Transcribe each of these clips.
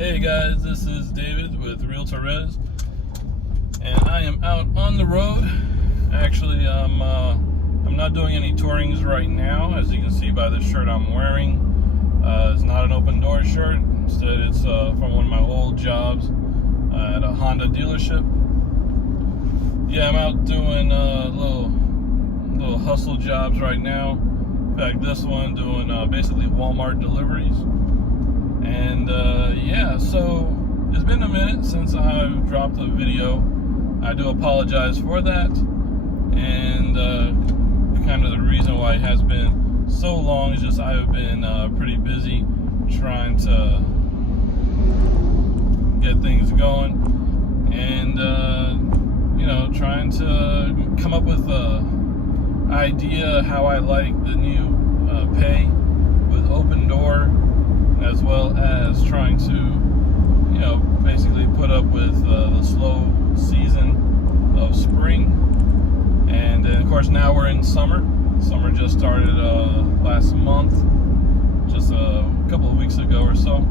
Hey guys, this is David with Realtor Res, and I am out on the road. Actually, I'm not doing any tourings right now, as you can see by the shirt I'm wearing. It's not an Opendoor shirt. Instead, it's from one of my old jobs at a Honda dealership. Yeah, I'm out doing little hustle jobs right now. In fact, this one doing basically Walmart deliveries. And yeah, so it's been a minute since I've dropped a video. I do apologize for that, and kind of the reason why it has been so long is just I've been pretty busy trying to get things going, and you know, trying to come up with a idea how I like the new pay with Opendoor, as well as trying to, you know, basically put up with the slow season of spring. And then, of course, now we're in summer. Summer just started last month, just a couple of weeks ago or so.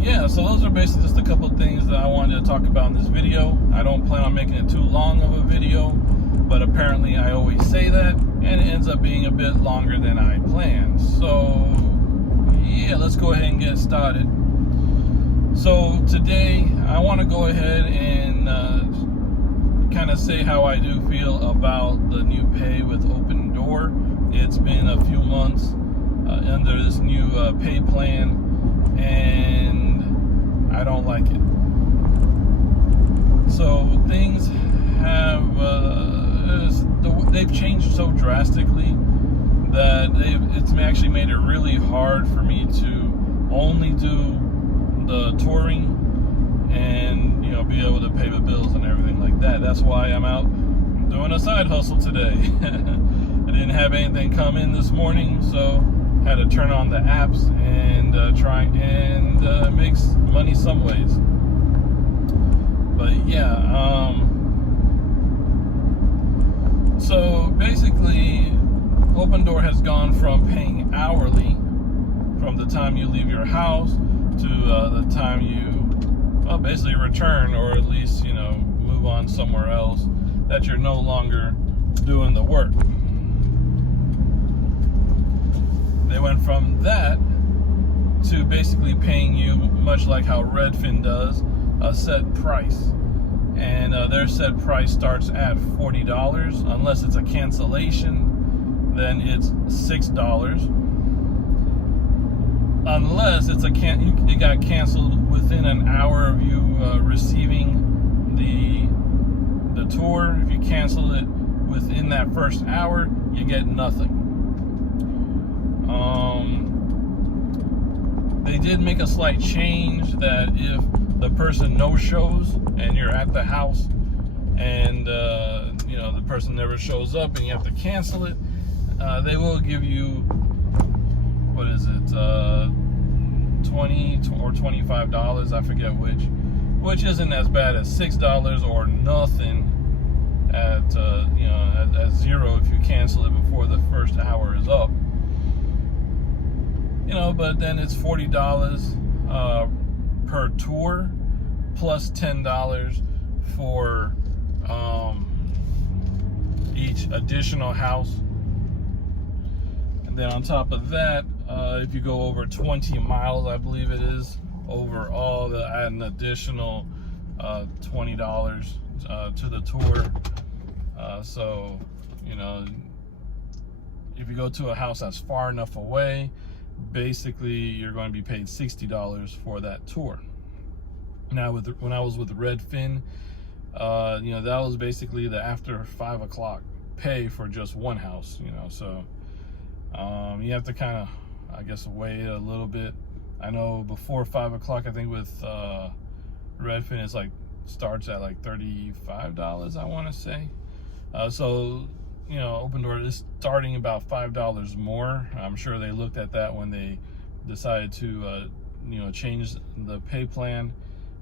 Yeah, so those are basically just a couple of things that I wanted to talk about in this video. I don't plan on making it too long of a video, but apparently I always say that, and it ends up being a bit longer than I planned. So yeah, let's go ahead and get started. So today I want to go ahead and kind of say how I do feel about the new pay with Opendoor. It's been a few months under this new pay plan, and I don't like it. So things have they've changed so drastically that it's actually made it really hard for me to only do the touring and, you know, be able to pay the bills and everything like that. That's why I'm out doing a side hustle today. I didn't have anything come in this morning, so had to turn on the apps and try and make money some ways. But yeah, so basically Opendoor has gone from paying hourly from the time you leave your house to the time you basically return, or at least, you know, move on somewhere else, that you're no longer doing the work. They went from that to basically paying you, much like how Redfin does, a set price. And their set price starts at $40. Unless it's a cancellation, then it's $6. Unless it's it got canceled within an hour of you receiving the tour. If you cancel it within that first hour, you get nothing. They did make a slight change that if the person no-shows and you're at the house and you know, the person never shows up and you have to cancel it, they will give you, what is it, $20 or $25, I forget which isn't as bad as $6 or nothing at you know, at zero if you cancel it before the first hour is up. You know, but then it's $40 per tour, plus $10 for each additional house. And then on top of that, if you go over 20 miles, I believe it is, overall, they'll add an additional $20 to the tour. So, you know, if you go to a house that's far enough away, basically you're going to be paid $60 for that tour. Now, when I was with Redfin, you know, that was basically the after 5 o'clock pay for just one house, you know. So you have to kind of, I guess, wait a little bit. I know before 5 o'clock, I think with Redfin, it's like starts at like $35, I want to say. So, you know, Opendoor is starting about $5 more. I'm sure they looked at that when they decided to, you know, change the pay plan.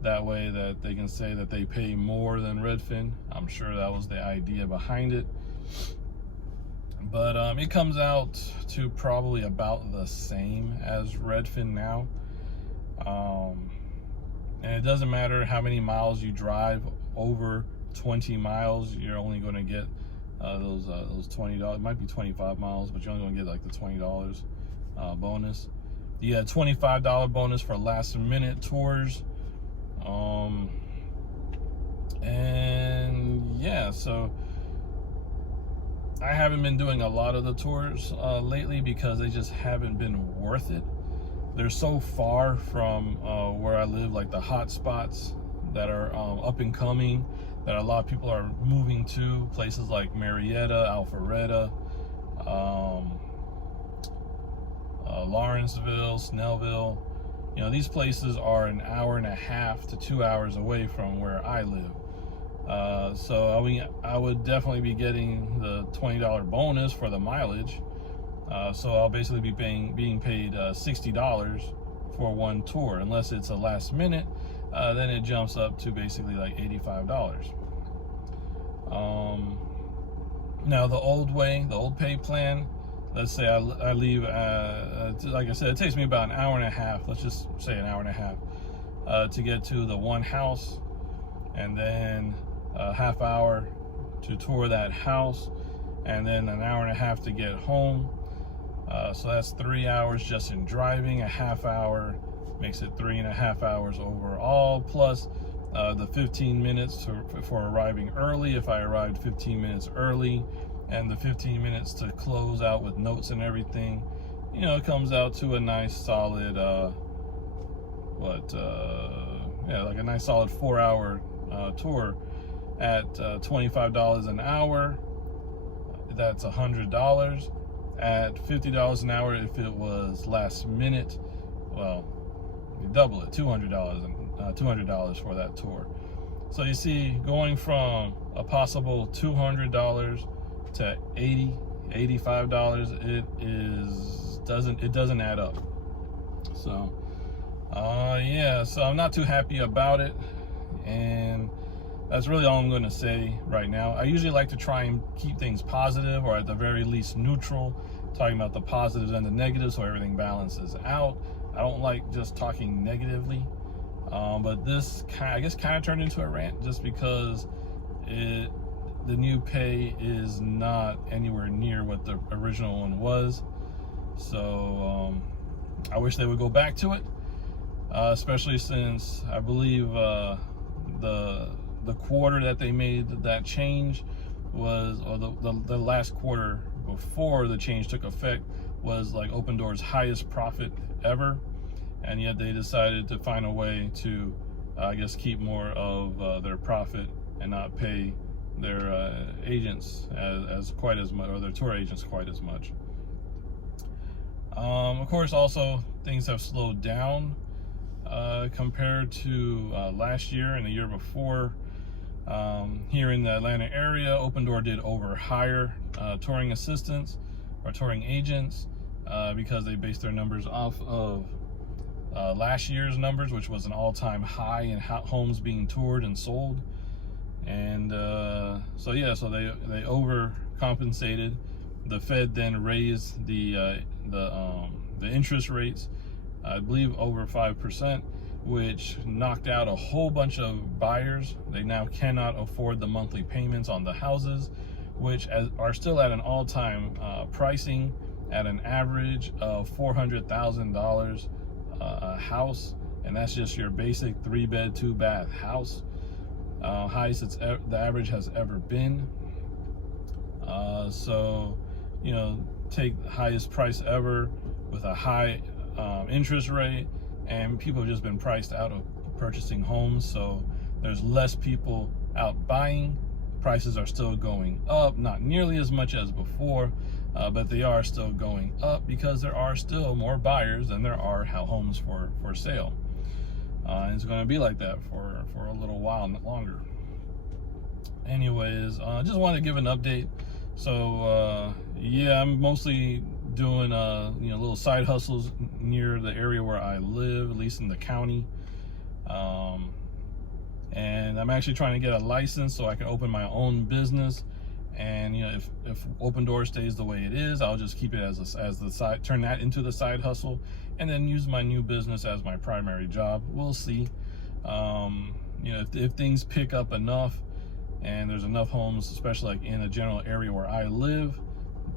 That way that they can say that they pay more than Redfin. I'm sure that was the idea behind it. But it comes out to probably about the same as Redfin now. And it doesn't matter how many miles you drive, over 20 miles, you're only going to get those $20. It might be 25 miles, but you're only going to get like the $20 bonus. You get a $25 bonus for last minute tours. And yeah, so I haven't been doing a lot of the tours lately because they just haven't been worth it. They're so far from where I live, like the hot spots that are up and coming, that a lot of people are moving to, places like Marietta, Alpharetta, Lawrenceville, Snellville. You know, these places are an hour and a half to 2 hours away from where I live. So I would definitely be getting the $20 bonus for the mileage. So I'll basically be being paid $60 for one tour, unless it's a last minute. Then it jumps up to basically like $85. Now the old pay plan, let's say I leave, like I said, it takes me about an hour and a half, let's just say an hour and a half, to get to the one house, and then a half hour to tour that house, and then an hour and a half to get home. So that's 3 hours just in driving. A half hour makes it 3.5 hours overall, plus the 15 minutes for arriving early, if I arrived 15 minutes early, and the 15 minutes to close out with notes and everything. You know, it comes out to a nice solid, like a nice solid 4-hour tour at $25 an hour. That's $100. At $50 an hour, if it was last minute, well, you double it, $200 for that tour. So you see, going from a possible $200 to $85, it doesn't add up. So yeah, so I'm not too happy about it, and that's really all I'm going to say right now. I usually like to try and keep things positive, or at the very least neutral, talking about the positives and the negatives so everything balances out. I don't like just talking negatively, but this I guess kind of turned into a rant, just because the new pay is not anywhere near what the original one was. So I wish they would go back to it, especially since I believe the quarter that they made that change was, or the last quarter before the change took effect, was like Opendoor's highest profit ever, and yet they decided to find a way to, I guess, keep more of their profit and not pay their agents as quite as much, or their tour agents quite as much. Of course, also things have slowed down compared to last year and the year before. Here in the Atlanta area, Opendoor did overhire touring assistants or touring agents because they based their numbers off of last year's numbers, which was an all-time high in homes being toured and sold. And so they overcompensated. The Fed then raised the interest rates, I believe over 5%, which knocked out a whole bunch of buyers. They now cannot afford the monthly payments on the houses, which are still at an all-time pricing at an average of $400,000 a house, and that's just your basic 3-bed 2-bath house. Highest the average has ever been. So, you know, take the highest price ever with a high interest rate, and people have just been priced out of purchasing homes. So there's less people out buying. Prices are still going up, not nearly as much as before, but they are still going up because there are still more buyers than there are homes for sale. And it's going to be like that for a little while longer. Anyways, just wanted to give an update. So yeah, I'm mostly doing little side hustles near the area where I live, at least in the county. And I'm actually trying to get a license so I can open my own business And if Opendoor stays the way it is, I'll just keep it as the side, turn that into the side hustle, and then use my new business as my primary job. We'll see. If things pick up enough and there's enough homes, especially like in the general area where I live,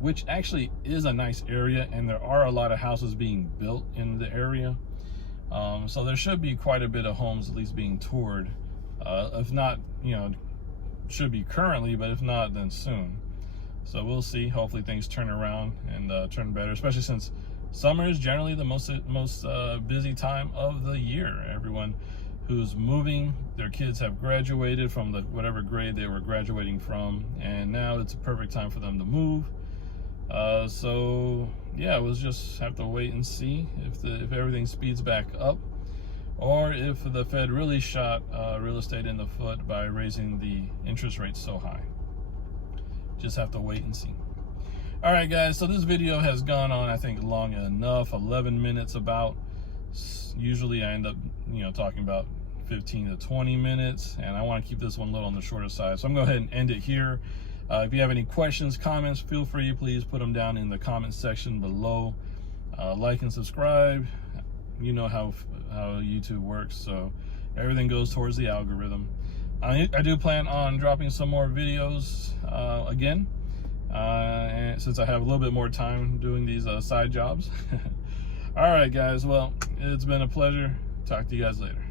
which actually is a nice area, and there are a lot of houses being built in the area. So there should be quite a bit of homes at least being toured. If not, should be currently, but if not, then soon. So we'll see. Hopefully things turn around and turn better, especially since summer is generally the most busy time of the year. Everyone who's moving, their kids have graduated from whatever grade they were graduating from, and now it's a perfect time for them to move. So yeah, we'll just have to wait and see if everything speeds back up, or if the Fed really shot real estate in the foot by raising the interest rates so high. Just have to wait and see. All right, guys, so this video has gone on, I think, long enough, 11 minutes about. Usually I end up, talking about 15 to 20 minutes, and I want to keep this one a little on the shorter side. So I'm going to go ahead and end it here. If you have any questions, comments, feel free, please put them down in the comment section below. Like and subscribe. You know how YouTube works, so everything goes towards the algorithm. I do plan on dropping some more videos again, and since I have a little bit more time doing these side jobs. All right, guys, well, it's been a pleasure. Talk to you guys later.